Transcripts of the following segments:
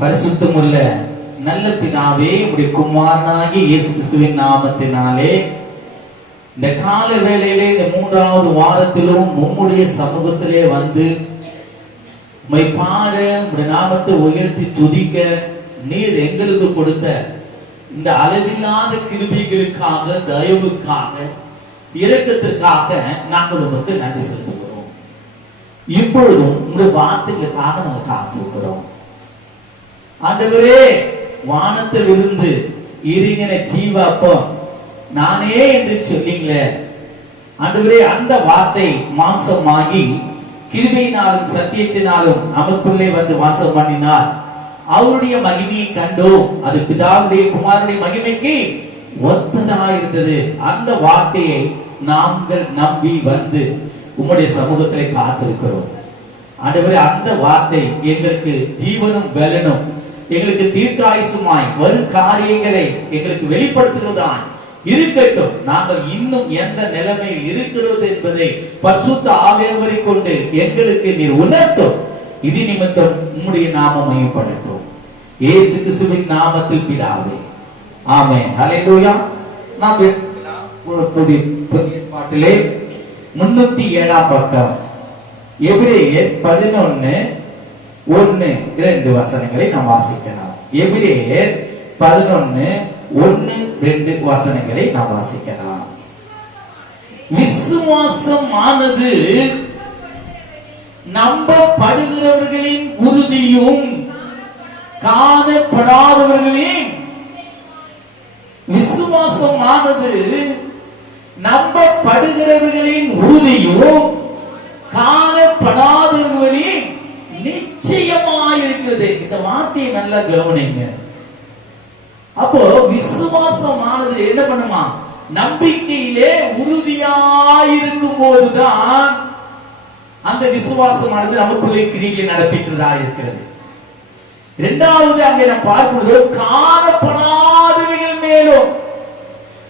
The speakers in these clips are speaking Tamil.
பரிசுத்தமுள்ள நல்ல பிதாவே உடைய குமாரனாகி இயேசு கிறிஸ்துவின் நாமத்தினாலே இந்த கால வேளையிலே இந்த மூன்றாவது வாரத்திலும் உம்முடைய சமூகத்திலே வந்து உம்மை பாட உடைய நாமத்தை உயர்த்தி துதிக்க நீர் எங்களுக்கு கொடுத்த இந்த அளவில்லாத கிருபிகளுக்காக தயவுக்காக இரக்கத்திற்காக நாங்கள் உங்களுக்கு நன்றி செலுத்துகிறோம். இப்பொழுதும் உங்களுடைய வார்த்தைகளுக்காக நாங்கள் காத்திருக்கிறோம். ஆண்டவரே வானத்தில் இருந்து இருங்கின ஜீவ அப்பம் நானே என்று சொன்னீங்களே ஆண்டவரே அந்த வார்த்தை மாம்சமாகி கிருபையினாலும் சத்தியத்தினாலும் நமக்குள்ளே வந்து வாசம் பண்ணினார். அவருடைய மகிமையை கண்டோம். அது பிதாவுடைய குமாரனுடைய மகிமைக்கு ஒத்ததா இருந்தது. அந்த வார்த்தையை நாங்கள் நம்பி வந்து உம்முடைய சமூகத்திலே காத்திருக்கிறோம். ஆண்டவரே அந்த வார்த்தை எங்களுக்கு ஜீவனும் பலனும் எங்களுக்கு தீர்க்காயுசுமாய் வரும் காரியங்களை எங்களுக்கு வெளிப்படுத்துகிறதான் இருக்கட்டும் நாங்கள் இன்னும் எந்த நிலைமையில் இருக்கிறது என்பதை பசுத்த ஆவேர்வரை கொண்டு எங்களுக்கு நீர் உணர்த்தும். இது நிமித்தம் உம்முடைய நாம மையப்படட்டும் ஏசு கிறிஸ்துவின் நாமத்தில் பிதாவே. ஆமே ஹalleluya. நாம் புதிய புதிய பாட்டிலே முன்னூத்தி ஏழாம் பக்கம். எபிரேயர் பதினொன்னு ஒன்னு இரண்டு வசனங்களை நாம் வாசிக்கலாம். எபிரேயர் பதினொன்னு ஒன்னு ரெண்டு வசனங்களை நாம் வாசிக்கலாம். விசுவாசமானது நம்பப்படுகிறவர்களின் உறுதியும் காணப்படாதவர்களின் விசுவாசமானது நம்பப்படுகிறவர்களின் உறுதியும் காணப்படாதவர்களின் நிச்சயமாயிருக்கிறது இந்த வார்த்தையை நல்லா கவனிங்க. அப்போ விசுவாசமானது என்ன பண்ணுமா? நம்பிக்கையிலே உறுதியாயிருக்கும் போதுதான் அந்த விசுவாசமானது நமக்குள்ளே கிரிகளை நடப்பிக்கிறதா இருக்கிறது இரண்டாவது அங்கே நாம் பார்க்கும்போது காணப்படாதவைகள் மேலும்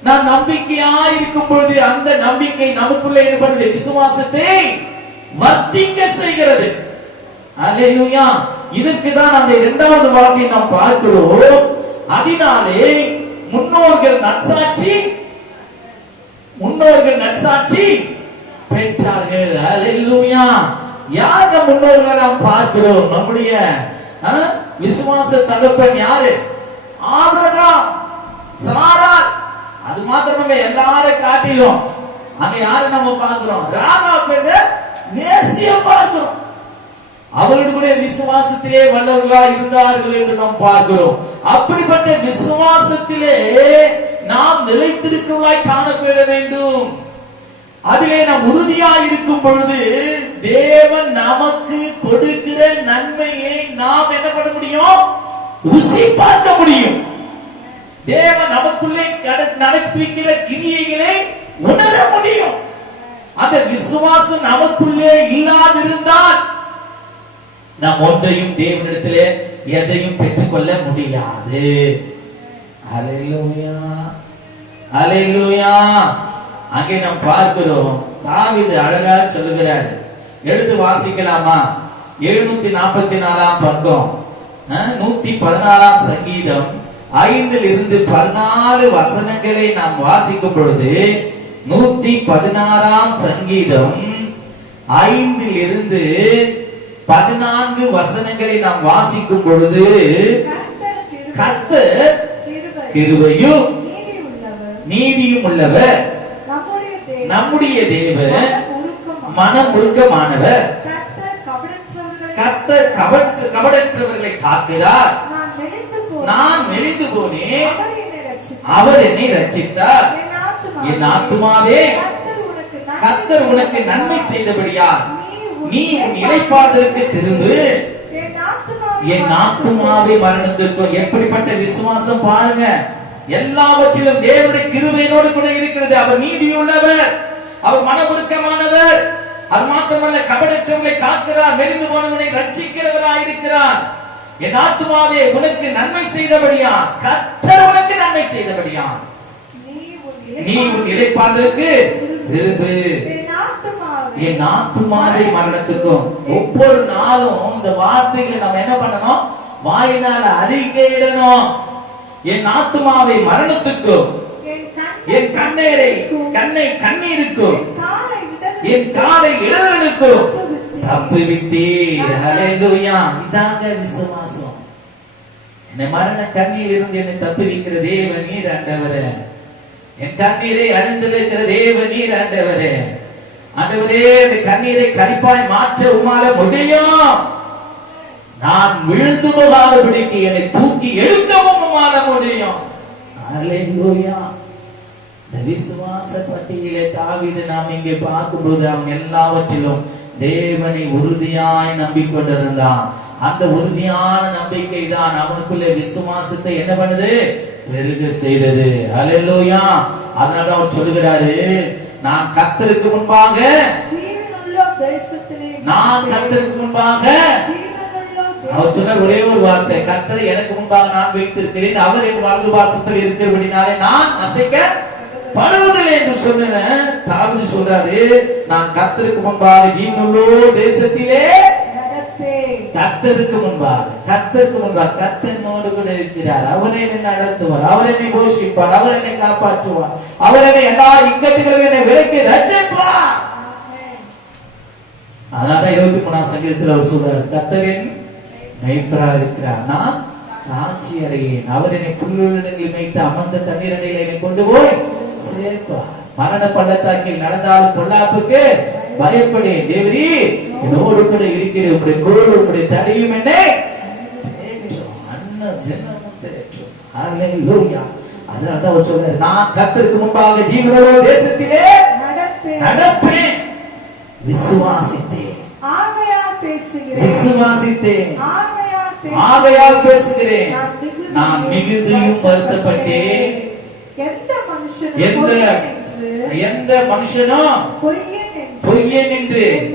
நாம் நம்பிக்கையா இருக்கும் பொழுது அந்த நம்பிக்கை நமக்குள்ளே என்ன பண்ணுது? விசுவாசத்தை வர்த்திக்க செய்கிறது. அல்லேலூயா இதற்கு தான் அந்த இரண்டாவது வார்த்தையை நாம் பார்க்கிறோம். அதனாலே முன்னோர்கள் நற்சாட்சி முன்னோர்கள் நற்சாட்சி பெற்றார்கள். அல்லேலூயா யார் முன்னோர்களை நாம் பார்க்கிறோம்? நம்முடைய விசுவாச தகப்பன் யாரு? ஆபிரகாம் சாரா அது மாத்திரமே எல்லாரும் காட்டிலும். அங்க யாரு நம்ம பார்க்கிறோம்? ராகா என்ற நேசிய பார்க்கிறோம். அவர்களுடைய விசுவாசத்திலே வல்லவர்களா இருந்தார்கள் என்று நாம் பார்க்கிறோம். அப்படிப்பட்ட விசுவாசத்திலே நாம் நிலைத்திருக்கிறவர்களாய் காணப்பட வேண்டும். அதிலே நாம் உறுதியா இருக்கும் பொழுது தேவன் நமக்கு கொடுக்கிற நன்மையை நாம் என்ன பண்ண முடியும்? ருசி பார்க்க முடியும். தேவன் நமக்குள்ளே கட- நடப்பிக்கிற கிரியைகளை உணர முடியும். அந்த விசுவாசம் நமக்குள்ளே இல்லாதிருந்தால் நாம் ஒன்றையும் தேவனிடத்திலே எதையும் பெற்றுக்கொள்ள முடியாது. அங்கே நாம் பார்க்கிறோம். தாவிது அழகா சொல்லுகிறார். எடுத்து வாசிக்கலாமா? எழுநூத்தி நாற்பத்தி நாலாம் பக்கம் அஹ், நூத்தி பதினாலாம் சங்கீதம். ஐந்தில் இருந்து பதினாலு வசனங்களை நாம் வாசிக்கும் பொழுது நூத்தி பதினாறாம் சங்கீதம். ஐந்தில் இருந்து பதினான்கு வசனங்களை நாம் வாசிக்கும் பொழுது கிருபையும் நீதியுள்ளவர், நீதியும் உள்ளவர். நம்முடைய. மனமுருக்கமானவர் கர்த்தர் கபடற்றவர்களை கர்த்தர் கபற்ற கபடற்றவர்களை காக்கிறார். நான் மெலிந்து போனேன். அவர் என்னை ரட்சித்தார். என் ஆத்துமாவே, கர்த்தர் உனக்கு நன்மை கர்த்தர் நீ இளைப்பாறுதலுக்கு திரும்பு. என் ஆத்துமாவே மரணத்திற்கும் எப்படிப்பட்ட விசுவாசம் பாருங்க. எல்லாவற்றிலும் தேவனுடைய கிருபையினோடு கூட இருக்கிறது. அவர் நீதியுள்ளவர். அவர் மனமுருக்கமானவர். அது மாத்திரமல்ல கபடற்றவர்களை காக்கிறார் மெலிந்து போனவனை ரட்சிக்கிறவராய் இருக்கிறார். என் ஆத்துமாவே உனக்கு நன்மை செய்தபடியா கர்த்தர் உனக்கு நன்மை செய்தபடியா நீ உன் நீ உன் இளைப்பாறுதலுக்கு திரும்பு. என் ஆத்துமாவே மரணத்துக்கும் ஒவ்வொரு நாளும் இந்த வார்த்தைகளை நம்ம என்ன பண்ணணும்? வாயினால அறிக்கையிடணும் என் ஆத்துமாவை மரணத்துக்கும் என் கண்ணீரை கண்ணை கண்ணீருக்கும் என் காலை இடர்களுக்கும் தப்புவித்தீர் ஹalleluya. இதாங்க விசுவாசம். என்னை மரண கண்ணியில் இருந்து என்னை தப்புவிக்கிற தேவ நீர் ஆண்டவரே. என் கண்ணீரை அறிந்திருக்கிற தேவ நீர் ஆண்டவரே. ஆண்டவரே இந்த கண்ணீரை கரிப்பாய் மாற்ற உமால முடியும்? நான் விழுந்து போகாதபடிக்கு என்னை தூக்கி எடுக்கவும் உமால முடியும். இந்த விசுவாச பட்டியலை தாவிது நாம் இங்கே பார்க்கும்போது அவன் எல்லாவற்றிலும் தேவனை உறுதியாய் நம்பிக்கொண்டிருந்தான். அந்த உறுதியான நம்பிக்கை தான் அவனுக்குள்ள விசுவாசத்தை என்ன பண்ணுது? பெருக செய்தது. அல்லேலூயா அதனால அவன் சொல்லுகிறாரு நான் கர்த்தருக்கு முன்பாக நான் கர்த்தருக்கு முன்பாக அவர் சொன்ன ஒரே ஒரு வார்த்தை கர்த்தரை எனக்கு முன்பாக நான் வைத்திருக்கிறேன் அவர் என் வலது பாசத்தில் இருக்கிறபடினாலே நான் அசைக்க படுவதில்லை என்று சொன்ன தாவிது சொல்றாரு நான் கர்த்தருக்கு முன்பாக ஜீவனுள்ளோ தேசத்திலே கத்தருக்கு முன்பாக கத்தருக்கு முன்பாக கர்த்தனோடு கூட இருக்கிறார். அவர் என்னை நடத்துவார் அவர் என்னை போஷிப்பார் அவர் என்னை காப்பாற்றுவார். அவர் என்னை எல்லா இக்கட்டுகளும் என்னை விலக்கி ரச்சிப்பார் அதனாலதான் இருபத்தி மூணாம் சங்கீதத்தில் அவர் சொல்றாரு கத்தரின் மெய்ப்பரா இருக்கிறார். நான் ராட்சி அடையேன். அவர் என்னை புல்லுள்ளங்களில் மேய்த்து அமர்ந்த தண்ணீர் அடையில் என்னை கொண்டு போய் சேர்ப்பார். மரண பள்ளத்தாக்கில் நடந்தாலும் பொல்லாப்புக்கு பயப்படேன். தேவரி என்னோடு கூட இருக்கிற உங்களுடைய குரல் உங்களுடைய தடையும் என்னை. அதனாலதான் அவர் சொல்றாரு. நான் கர்த்தருக்கு முன்பாக ஜீவனோட தேசத்திலே நடப்பேன். விசுவாசித்தேன். விசுவாசித்தேன். ஆகையால் பேசுகிறேன். நான் மிகுதியும் வருத்தப்பட்டேன். எந்த மனுஷனும் எந்த மனுஷனும் பொய்யன் என்று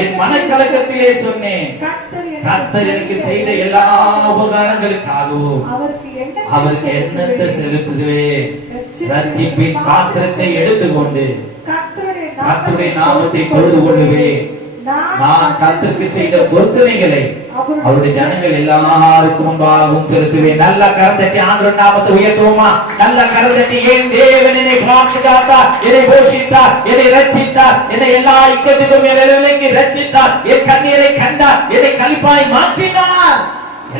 என் மனக்கலக்கத்திலே சொன்னேன். கர்த்தர் எனக்கு செய்த எல்லா உபகாரங்களுக்காகவும் அவருக்கு என்னத்தை செலுத்துவேன்? ரட்சிப்பின் பாத்திரத்தை எடுத்துக்கொண்டு கர்த்தருடைய நாமத்தை தொழுது கொள்ளுவேன். நான் கர்த்தருக்கு செய்த பொருத்தனைகளை அவருடைய ஜனங்கள் எல்லாருக்கும் முன்பாகவும் செலுத்துவேன். நல்ல கரந்தட்டி ஆண்டவர் நாமத்தை உயர்த்துவோமா? நல்ல கரந்தட்டி ஏன் தேவன் என்னை பாதுகாத்தார் என்னை போஷித்தார் என்னை ரச்சித்தார் என்னை எல்லா இக்கத்துக்கும் என்னை ரச்சித்தார் என் கண்ணீரை கண்டார் என்னை கழிப்பாய் மாற்றினார்.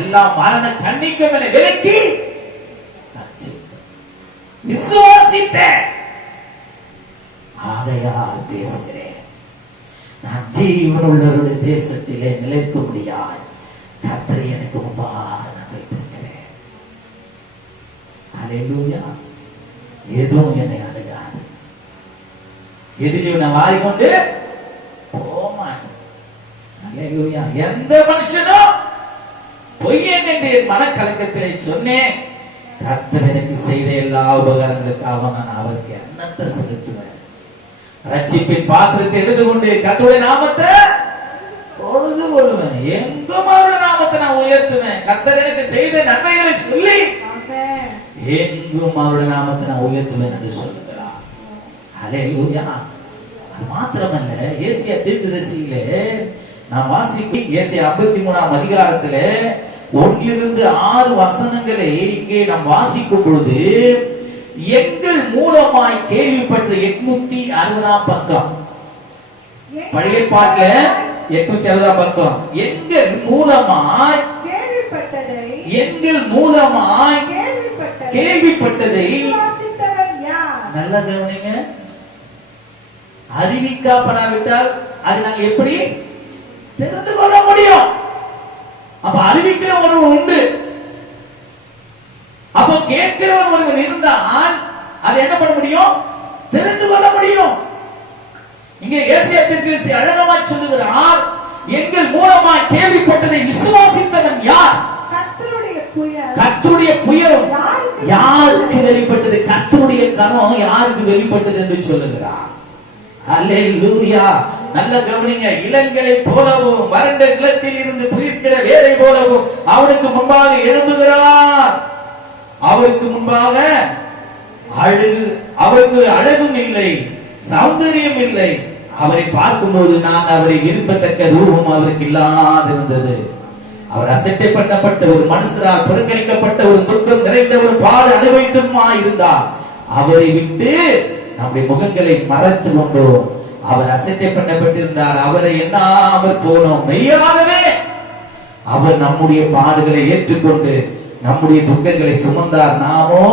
எல்லா மரண கண்ணிக்கும் என்னை விலக்கி ரட்சித்தார். விசுவாசித்தேன். ஆகையால் பேசுகிறேன். நான் ஜீவனுள்ளவருடைய தேசத்திலே நிலைத்து முடியாது கர்த்தரை எனக்கு முன்பாக நான் வைத்திருக்கிறேன் அல்லேலூயா எதுவும் என்னை அணுகாது எதிரியும் நான் வாரிக்கொண்டு போமாட்டேன் எந்த மனுஷனும் பொய்யன் என்று என் மனக்கலக்கத்திலே சொன்னேன். கர்த்தர் எனக்கு செய்த எல்லா உபகாரங்களுக்காக நான் அவருக்கு என்னத்தை செலுத்துவேன். ரட்சிப்பின் பாத்திரத்தை எடுத்துக்கொண்டு கர்த்தருடைய நாமத்தை தொழுது கொள்ளுவேன். எங்கும் அவருடைய நாமத்தை நான் உயர்த்துவேன். கர்த்தர் எனக்கு செய்த நன்மைகளை சொல்லி. எங்கும் அவருடைய நாமத்தை நான் உயர்த்துவேன் என்று சொல்லுகிறார். ஹalleluya அது மாத்திரமல்ல ஏசியா தீர்க்கதரிசியிலே நாம் வாசிக்கும் ஏசியா 53ஆம் அதிகாரத்திலே ஒன்றிலிருந்து ஆறு வசனங்களை இங்கே நாம் வாசிக்கும் பொழுது எங்கள் மூலமாய் கேள்விப்பட்ட எட்நூத்தி அறுபதாம் பக்கம். பழைய பாட்டுல எட்நூத்தி அறுபதாம் பக்கம். எங்கள் மூலமாய் எங்கள் மூலமாய் கேள்விப்பட்டதை நல்லா கவனிங்க. அறிவிக்கப்படாவிட்டால் அது நாங்க எப்படி தெரிந்து கொள்ள முடியும்? அப்ப அறிவிக்கிற ஒருவர் உண்டு. அப்ப கேட்கிறவர் ஒருவர் இருந்தால் அது என்ன பண்ண முடியும்? தெரிந்து கொள்ள முடியும். இங்கே ஏசியத்திற்கு அழகமாய் சொல்லுகிறார் எங்கள் மூலமாய் கேள்விப்பட்டதை விசுவாசித்தவன் யார்? கர்த்தருடைய புயல். யாருக்கு வெளிப்பட்டது? கர்த்தருடைய கரம் யாருக்கு வெளிப்பட்டது என்று சொல்லுகிறார்? நல்ல கவனிங்க இளங்கலை போலவும் வறண்ட நிலத்தில் இருந்து குளிர்க்கிற வேரை போலவும் அவனுக்கு முன்பாக எழும்புகிறார். அவருக்கு முன்பாக அழகு அவருக்கு அழகும் இல்லை சௌந்தரியம் இல்லை. அவரை பார்க்கும்போது நான் அவரை விரும்பத்தக்க ரூபம் அவருக்கு இல்லாதிருந்தது அவர் அசட்டை பண்ணப்பட்ட ஒரு மனுஷரால் புறக்கணிக்கப்பட்ட ஒரு துக்கம் நிறைந்த ஒரு பாடு அனுபவித்துமா இருந்தார். அவரை விட்டு நம்முடைய முகங்களை மறைத்து கொண்டோம் அவர் அசட்டை பண்ணப்பட்டிருந்தார் அவரை எண்ணாமல் போனோம். மெய்யாகவே அவர் நம்முடைய பாடுகளை ஏற்றுக்கொண்டு நம்முடைய துக்கங்களை சுமந்தார். நாமோ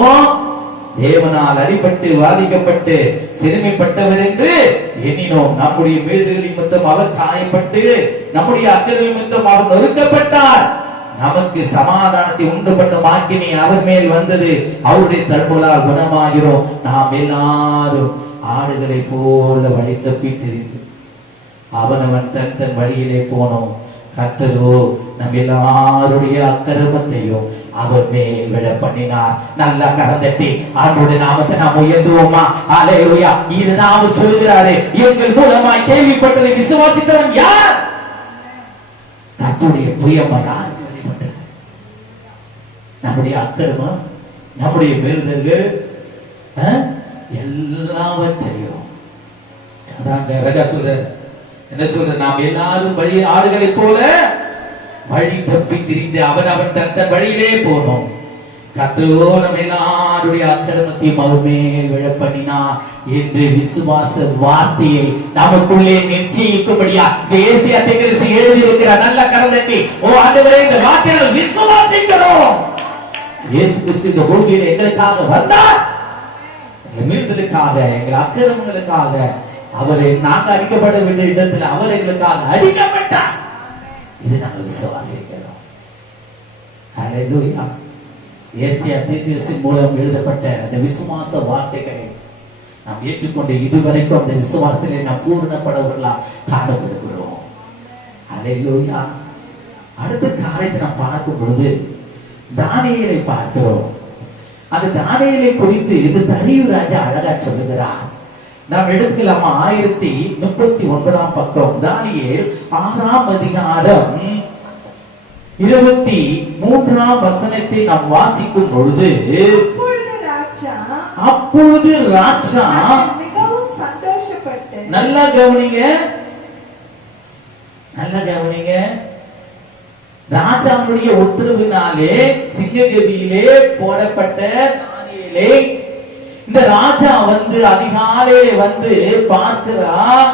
தேவனால் அடிபட்டு வாதிக்கப்பட்டு சிறுமைப்பட்டவர் என்று எண்ணினோம். நம்முடைய வீடுகளின் நிமித்தம் அவர் காயப்பட்டு நம்முடைய அக்கிரம நிமித்தம் அவர் நொறுக்கப்பட்டார். நமக்கு சமாதானத்தை உண்டு பண்ணும் அவர் மேல் வந்தது. அவருடைய தற்போலால் குணமாகிறோம். நாம் எல்லாரும் ஆடுகளை போல வழி தப்பி தெரிந்து அவனவன் தன் தன் வழியிலே போனோம். கத்தரோ நம் எல்லாருடைய அக்கிரமத்தையும் அவர் மேல் விழ பண்ணினார். நல்லா கரந்தட்டி அவருடைய நாமத்தை நாம் உயர்த்துவோமா? அலையா இது நாம சொல்கிறாரு எங்கள் மூலமாய் கேள்விப்பட்டதை விசுவாசித்தவன் யார்? கத்துடைய புயமா நம்முடைய அக்கிரமம் நம்முடைய மீறுதல்கள் எல்லாவற்றையும். அதாங்க ராஜா சொல்ற என்ன சொல்ற நாம் எல்லாரும் வழி ஆடுகளைப் போல வழி தப்பி திரிந்து அவன் அவன் தந்த வழியிலே போனோம். கத்தோ நம்ம எல்லாருடைய அக்கிரமத்தையும் அவர் மேல் விழ என்று விசுவாச வார்த்தையை நமக்குள்ளே நிச்சயிக்கும்படியா இந்த ஏசியா தெக்கரிசி எழுதி இருக்கிறார் நல்ல கரந்தட்டி ஓ ஆண்டவரே இந்த வார்த்தைகள் விசுவாசிக்கிறோம் இயேசு கிறிஸ்து இந்த பூமியில எங்களுக்காக வந்தார். எங்கள் மீறுதலுக்காக எங்கள் அக்கிரமங்களுக்காக. அவரை நாங்கள் அடிக்கப்பட வேண்டிய இடத்துல அவர் எங்களுக்காக அடிக்கப்பட்டார். இது நாங்கள் விசுவாசிக்கிறோம். ஹalleluya ஏசியா தீர்க்கதரிசி மூலம் எழுதப்பட்ட அந்த விசுவாச வார்த்தைகளை நாம் ஏற்றுக்கொண்டு இதுவரைக்கும் அந்த விசுவாசத்திலே நாம் பூர்ணப்படவர்களா காணப்படுகிறோம். ஹalleluya அடுத்த காரியத்தை நாம் பார்க்கும் பொழுது தானியேலை பார்க்கிறோம். அந்த தானியேலை குறித்து இந்த தரியு ராஜா அழகா சொல்லுகிறார். நாம் எடுத்துக்கலாமா ஆயிரத்தி முப்பத்தி ஒன்பதாம் பக்கம். தானியேல் ஆறாம் அதிகாரம் இருபத்தி மூன்றாம் வசனத்தை நாம் வாசிக்கும் பொழுது அப்பொழுது ராஜா அப்பொழுது ராஜா அதில் மிகவும் சந்தோஷப்பட்டு நல்லா கவனிங்க. நல்லா கவனிங்க. ராஜாவுடைய உத்தரவினாலே சிங்ககவியிலே போடப்பட்ட தானியேலை. இந்த ராஜா வந்து அதிகாலையிலே வந்து பார்க்கிறான்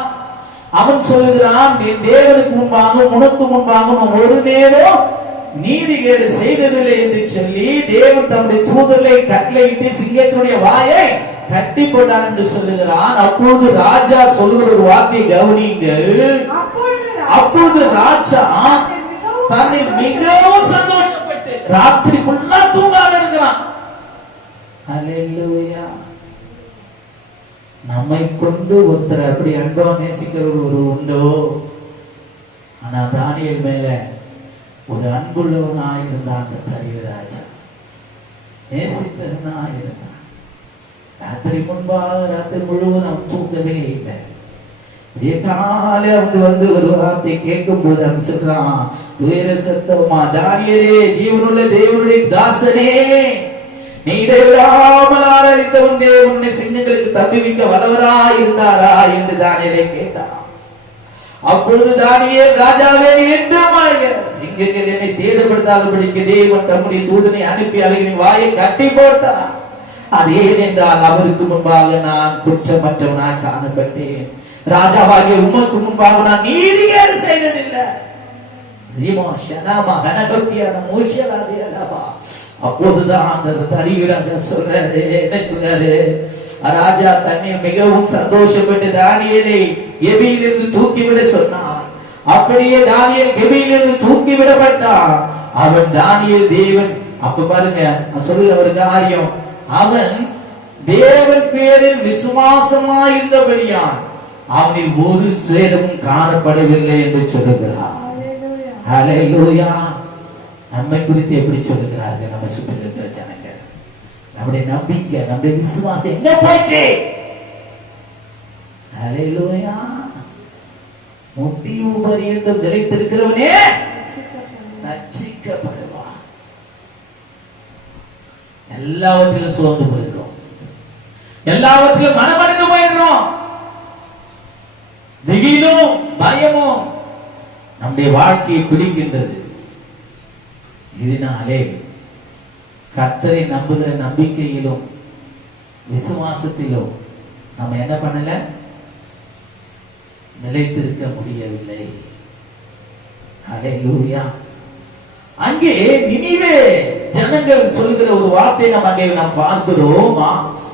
அவன் சொல்லுகிறான் நீ தேவனுக்கு முன்பாக உனக்கு முன்பாக ஒரு நேரம் நீதிகேடு செய்ததில்லை என்று சொல்லி தேவன் தம்முடைய தூதர்களை கட்டளையிட்டு சிங்கத்தினுடைய வாயை கட்டி போட்டான் என்று சொல்லுகிறான். அப்பொழுது ராஜா சொல்லுகிற ஒரு வார்த்தை கவனிங்கள் அப்பொழுது ராஜா தன்னை மிகவும் சந்தோஷப்பட்டு ராத்திரி ஃபுல்லா தூங்காம இருக்கிறான் அல்லேலூயா நம்மை கொண்டு ஒருத்தர் அப்படி அன்பா நேசிக்கிறவர் ஒரு உண்டோ? ஆனா தானியல் மேல ஒரு அன்புள்ளவனா இருந்தான் அந்த தரிய ராஜா. நேசித்தவனா இருந்தான். ராத்திரி முன்பாக ராத்திரி முழுவதும் தூங்கவே இல்லை. விடிய காலை வந்து ஒரு வார்த்தை கேட்கும் பொழுது அவன் துயர சத்தமா தானியரே ஜீவனுள்ள தேவனுடைய தாசனே நீ இடைவிடாமல் ஆராய்ந்தவன் தேவன் உன்னை சிங்கங்களுக்கு தப்பிவிக்க வல்லவரா இருந்தாரா என்று தானியலை கேட்டான். அப்பொழுது தானியேல் ராஜாவே நீ என்றுமாக சிங்கங்கள் என்னை சேதப்படுத்தாதபடிக்கு தேவன் தம்முடைய தூதனை அனுப்பி அவைகளின் வாயை கட்டி போட்டான் அது ஏன் என்றால் அவருக்கு முன்பாக நான் குற்றமற்றவனாய் காணப்பட்டேன். ராஜாவாகிய உமக்கு முன்பாக நான் நீதிகேடு செய்ததில்லை. அப்போதுதான் அந்த தரிவிராஜா சொல்றாரு என்ன சொல்றாரு? ராஜா தன்னை மிகவும் சந்தோஷப்பட்டு தானியலை எபியிலிருந்து தூக்கிவிட சொன்னான். அப்படியே தானியல் கெபியிலிருந்து தூக்கி விடப்பட்டான் அவன் தானியல் தேவன் அப்ப பாருங்க நான் சொல்லுகிற ஒரு காரியம் அவன் தேவன் பேரில் விசுவாசமா இருந்தபடியான் அவனில் ஒரு சேதமும் காணப்படவில்லை என்று சொல்லுகிறார். ஹalleluya நம்மை குறித்து எப்படி சொல்லுகிறார்கள் நம்ம சுற்றி இருக்கிற ஜனங்கள்? நம்முடைய நம்பிக்கை நம்முடைய விசுவாசம் எங்க போச்சு? ஹalleluya முடிவு பரியந்தம் நிலைத்திருக்கிறவனே. ரட்சிக்கப்படுவான். எல்லாவற்றிலும் சோர்ந்து போயிடுறோம். எல்லாவற்றிலும் மனமடைந்து போயிடுறோம். நம்முடைய வாழ்க்கையை பிடிக்கின்றது. இதனாலே கத்தரை நம்புகிற நம்பிக்கையிலும் விசுவாசத்திலும் நம்ம என்ன பண்ணல? நிலைத்திருக்க முடியவில்லை ஹalleluya. அங்கே நினைவே ஜனங்கள் சொல்கிற ஒரு வார்த்தை நம்ம அங்கே நாம் பார்க்கிறோம்?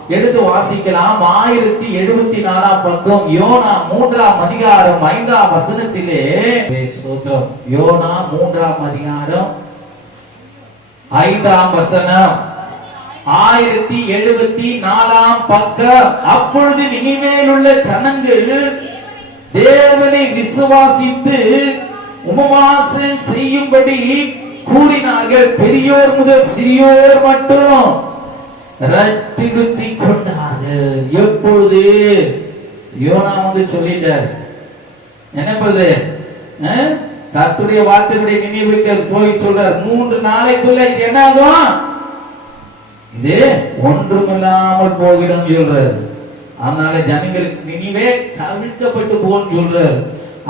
எடுத்து வாசிக்கலாம். ஆயிரத்தி எழுபத்தி நாலாம் பக்கம் யோனா மூன்றாம் அதிகாரம் ஐந்தாம் வசனத்திலே ஸ்தோத்திரம். யோனா மூன்றாம் அதிகாரம் ஐந்தாம் வசனம். ஆயிரத்தி எழுபத்தி நாலாம் பக்கம். அப்பொழுது இனிமேல் உள்ள ஜனங்கள் தேவனை விசுவாசித்து உபவாசம் செய்யும்படி கூறினார்கள். பெரியோர் முதல் சிறியோர் மட்டும். ரட்டிடுத்தி கொண்டார்கள் எப்பொழுது? யோனா வந்து சொல்லிட்டார். என்ன பண்ணுது கத்துடைய வார்த்தையுடைய நினைவுகள் போய் சொல்றார். மூன்று நாளைக்குள்ள இது என்னாகும் இது ஒன்றுமில்லாமல் போகிடும் சொல்றார். அதனால ஜனங்களுக்கு நினைவே கவிழ்க்கப்பட்டு போன்னு சொல்றாரு.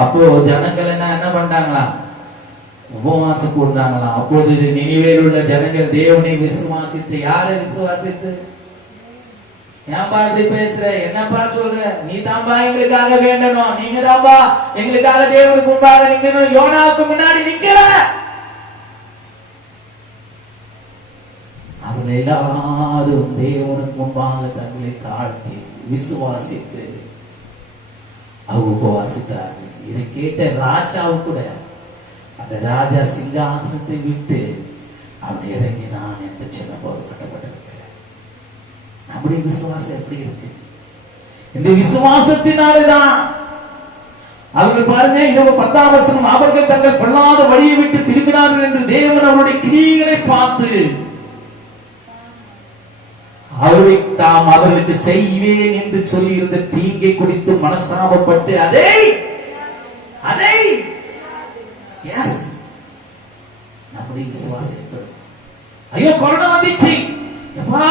அப்போ ஜனங்கள் என்ன என்ன பண்றாங்களா உபவாசம் கூர்ந்தாங்களாம் அப்போது நினைவேல் உள்ள ஜனங்கள் தேவனை விசுவாசித்து யாரை விசுவாசித்து? ஏன்பா இப்படி பேசுற? என்னப்பா சொல்ற? நீ தான்பா எங்களுக்காக வேண்டணும். நீங்க தான்பா எங்களுக்காக தேவனுக்கு முன்பாக நிக்கணும். யோனாவுக்கு முன்னாடி நிக்கல. அதுல எல்லாரும் தேவனுக்கு முன்பாக தங்களை தாழ்த்தி விசுவாசித்து அவங்க உபவாசித்தார்கள். இதை கேட்ட ராஜாவும் கூட ராஜா சிங்காசனத்தை விட்டு அவன் இறங்கினான் என்று சின்ன போது கட்டப்பட்டிருக்கிறார் நம்முடைய விசுவாசம் எப்படி இருக்கு? இந்த விசுவாசத்தினாலதான். அவர்கள் பாருங்க இரவு பத்தாம் வருஷம் அவர்கள் தங்கள் பொல்லாத வழியை விட்டு திரும்பினார்கள் என்று தேவன் அவருடைய கிரியைகளை பார்த்து அவரை தாம் அவர்களுக்கு செய்வேன் என்று சொல்லி இருந்த தீங்கை குறித்து மனஸ்தாபப்பட்டு அதை எஸ் நம்முடைய விசுவாசம் ஐயோ கொரோனா வந்துச்சு. எப்பா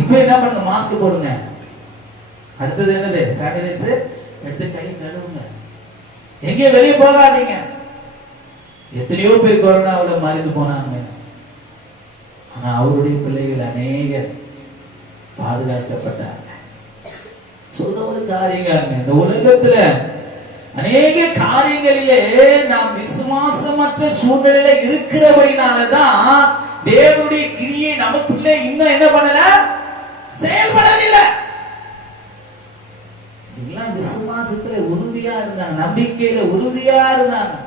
இப்ப என்ன பண்ணுங்க மாஸ்க் போடுங்க. அடுத்தது என்னது? சானிடைசர் எடுத்து கை கழுவுங்க. எங்கேயும் வெளியே போகாதீங்க. எத்தனையோ பேர் கொரோனாவில் மறைந்து போனாங்க. ஆனா அவருடைய பிள்ளைகள் அநேகர் பாதுகாக்கப்பட்டாங்க. சொன்ன ஒரு காரியங்க இந்த உலகத்துல அநேக காரியங்களிலே நாம் விசுவாசமற்ற சூழ்நிலையில இருக்கிறபடினாலதான் தேவனுடைய கிரியை நமக்குள்ளே இன்னும் என்ன பண்ணல? செயல்படவில்லை. எல்லாம் விசுவாசத்துல உறுதியா இருந்தாங்க நம்பிக்கையில உறுதியா இருந்தாங்க.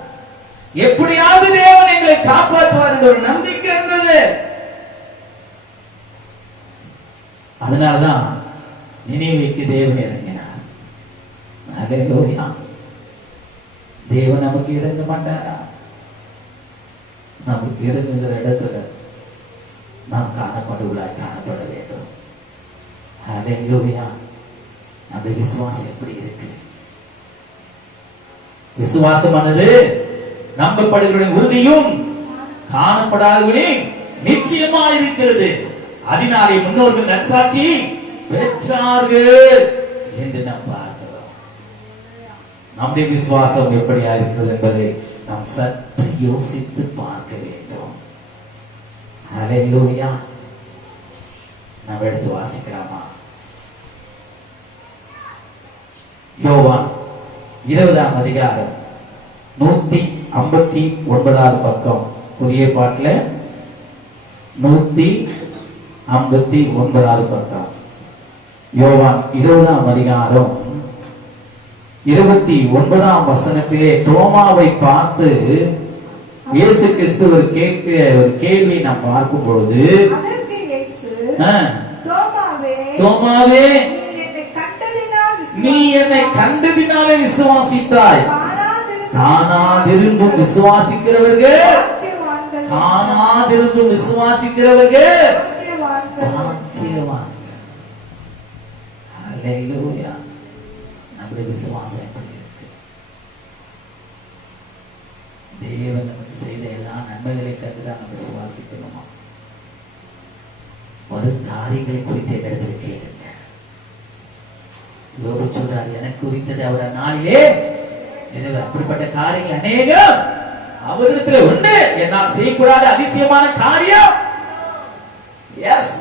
எப்படியாவது தேவன் எங்களை காப்பாற்றுவார் என்ற ஒரு நம்பிக்கை இருந்தது. அதனாலதான் நினைவுக்கு தேவன் இறங்கினார். ஹalleluya. தேவன் நமக்கு இறங்க மாட்டாரா? நமக்கு இறங்குகிற இடத்துல நாம் காணப்படுவதாய் காணப்பட வேண்டும். ஹalleluya. அந்த விசுவாசம் எப்படி இருக்கு? விசுவாசமானது நம்பப்படுகிறவர்களின் உறுதியும் காணப்படாதவர்களின் நிச்சயமா இருக்கிறது. அதனாலே முன்னோர்கள் நற்சாட்சி பெற்றார்கள் என்று நாம் நம்முடைய விசுவாசம் எப்படியா இருக்கிறது என்பதை நாம் சற்று யோசித்து பார்க்க வேண்டும். ஹalleluya நாம் எடுத்து வாசிக்கலாமா? யோவான் இருபதாம் அதிகாரம் நூத்தி ஐம்பத்தி ஒன்பதாவது பக்கம். புதிய பாட்டில் நூத்தி ஐம்பத்தி ஒன்பதாவது பக்கம். யோவான் இருபதாம் அதிகாரம் இருபத்தி ஒன்பதாம் வசனத்திலே தோமாவை பார்த்து இயேசு கிறிஸ்து ஒரு கேட்க ஒரு கேள்வி நாம் பார்க்கும் பொழுது தோமாவே நீ என்னை கண்டதினால் விசுவாசித்தாய் காணாதிருந்தும் விசுவாசிக்கிறவர்கள். காணாதிருந்தும் விசுவாசிக்கிறவர்கள் பாக்கியவான்கள். அந்த விசுவாசம் எப்படி இருக்கு தேவன் நமக்கு செய்த எல்லா நன்மைகளை கண்டுதான் நம்ம விசுவாசிக்கணுமா? ஒரு காரியங்களை குறித்து என்னிடத்தில் கேளுங்க. யோபு சொல்றார் எனக்கு குறித்தது அவர்? நாளிலே எனவே அப்படிப்பட்ட காரியங்கள் அநேகம் அவரிடத்துல உண்டு. என்னால் செய்யக்கூடாத அதிசயமான காரியம் எஸ்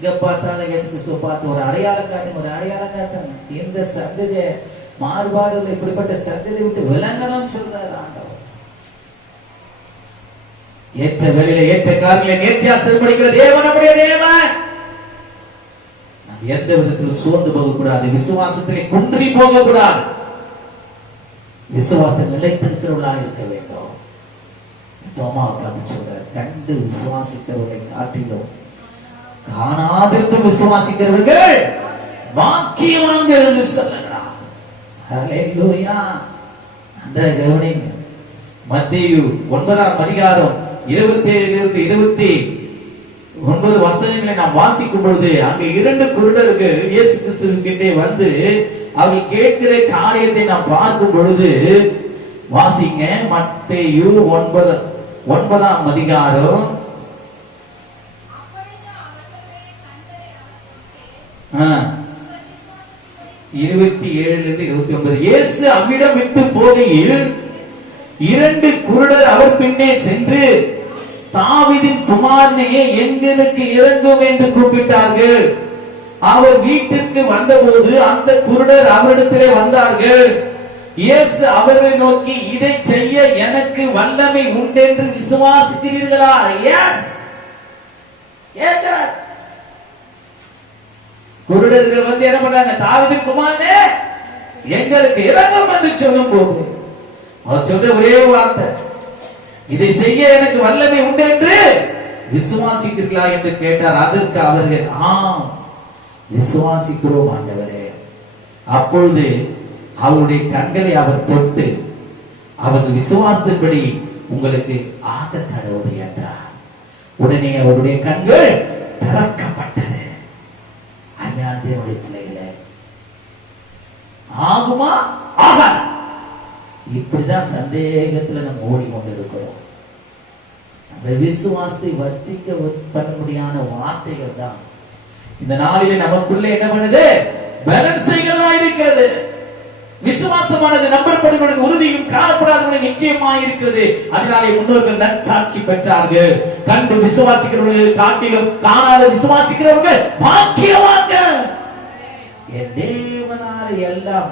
எங்க பார்த்தாலும் இயேசு கிறிஸ்துவ பார்த்து ஒரு அடையாளம் காட்டுங்க ஒரு அடையாளம் காட்டுங்க இந்த சந்ததிய மாறுபாடுகள் இப்படிப்பட்ட சந்ததியை விட்டு விளங்கணும்னு சொல்றாரு ஆண்டவர். ஏற்ற வேலையில ஏற்ற காரில நேர்த்தியா செயல்படுகிற தேவன் நம்முடைய தேவன். எந்த விதத்தில் சோர்ந்து போகக்கூடாது விசுவாசத்திலே குன்றி போகக்கூடாது. விசுவாசத்தை நிலைத்திருக்கிறவர்களா இருக்க வேண்டும். தோமாவை பார்த்து சொல்றார். கண்டு விசுவாசிக்கிறவர்களை காட்டிலும் காணாதிருந்து விசுவாசிக்கிறவர்கள் வாக்கியவான்கள் என்று சொல்லுகிறார். அந்த கவனிங்க. மத்தேயு ஒன்பதாம் அதிகாரம் இருபத்தி ஏழிலிருந்து இருபத்தி ஒன்பது வசனங்களை நாம் வாசிக்கும் பொழுது அங்க இரண்டு குருடர்கள் இயேசு கிறிஸ்துவிற்கிட்டே வந்து அவர்கள் கேட்கிற காரியத்தை நாம் பார்க்கும் பொழுது வாசிங்க. மத்தேயு ஒன்பது ஒன்பதாம் அதிகாரம் இருபத்தி ஏழுல இருந்து இருபத்தி ஒன்பது. இயேசு அவ்விடம் விட்டு போகையில் இரண்டு குருடர் அவர் பின்னே சென்று தாவிதின் குமாரனையே எங்களுக்கு இறங்கும் என்று கூப்பிட்டார்கள். அவர் வீட்டிற்கு வந்தபோது அந்த குருடர் அவரிடத்திலே வந்தார்கள். இயேசு அவர்களை நோக்கி இதை செய்ய எனக்கு வல்லமை உண்டென்று விசுவாசிக்கிறீர்களா? எஸ் கேட்கிறார் குருடர்கள் வந்து என்ன பண்றாங்க? தாவது குமாரே எங்களுக்கு இறங்கும் என்று சொல்லும் போது அவர் சொல்ற ஒரே வார்த்தை இதை செய்ய எனக்கு வல்லமை உண்டு என்று விசுவாசிக்கிறீர்களா? என்று கேட்டார். அதற்கு அவர்கள் ஆம் விசுவாசிக்கிறோம் ஆண்டவரே. அப்பொழுது அவருடைய கண்களை அவர் தொட்டு அவர்கள் விசுவாசத்தின்படி உங்களுக்கு ஆக கடவுது என்றார். உடனே அவருடைய கண்கள் திறக்க தேவனுடைய பிள்ளைகளே. ஆகுமா? ஆகாது. இப்படிதான் சந்தேகத்துல நம்ம ஓடிக்கொண்டு இருக்கிறோம் அந்த விசுவாசத்தை வர்த்திக்க பண்ண வார்த்தைகள் தான். இந்த நாளிலே நமக்குள்ள என்ன பண்ணுது? பேலன்ஸ் செய்கிறதா இருக்கிறது. விசுவாசமானது நம்பப்படுவதற்கு உறுதியும் காணப்படாதவனுக்கு நிச்சயமாய் இருக்கிறது. அதனாலே முன்னோர்கள் நற்சாட்சி பெற்றார்கள். கண்டு விசுவாசிக்கிறவர்கள் காட்டிலும் காணாத விசுவாசிக்கிறவர்கள் பாக்கியவான்கள். என் தேவனால எல்லாம்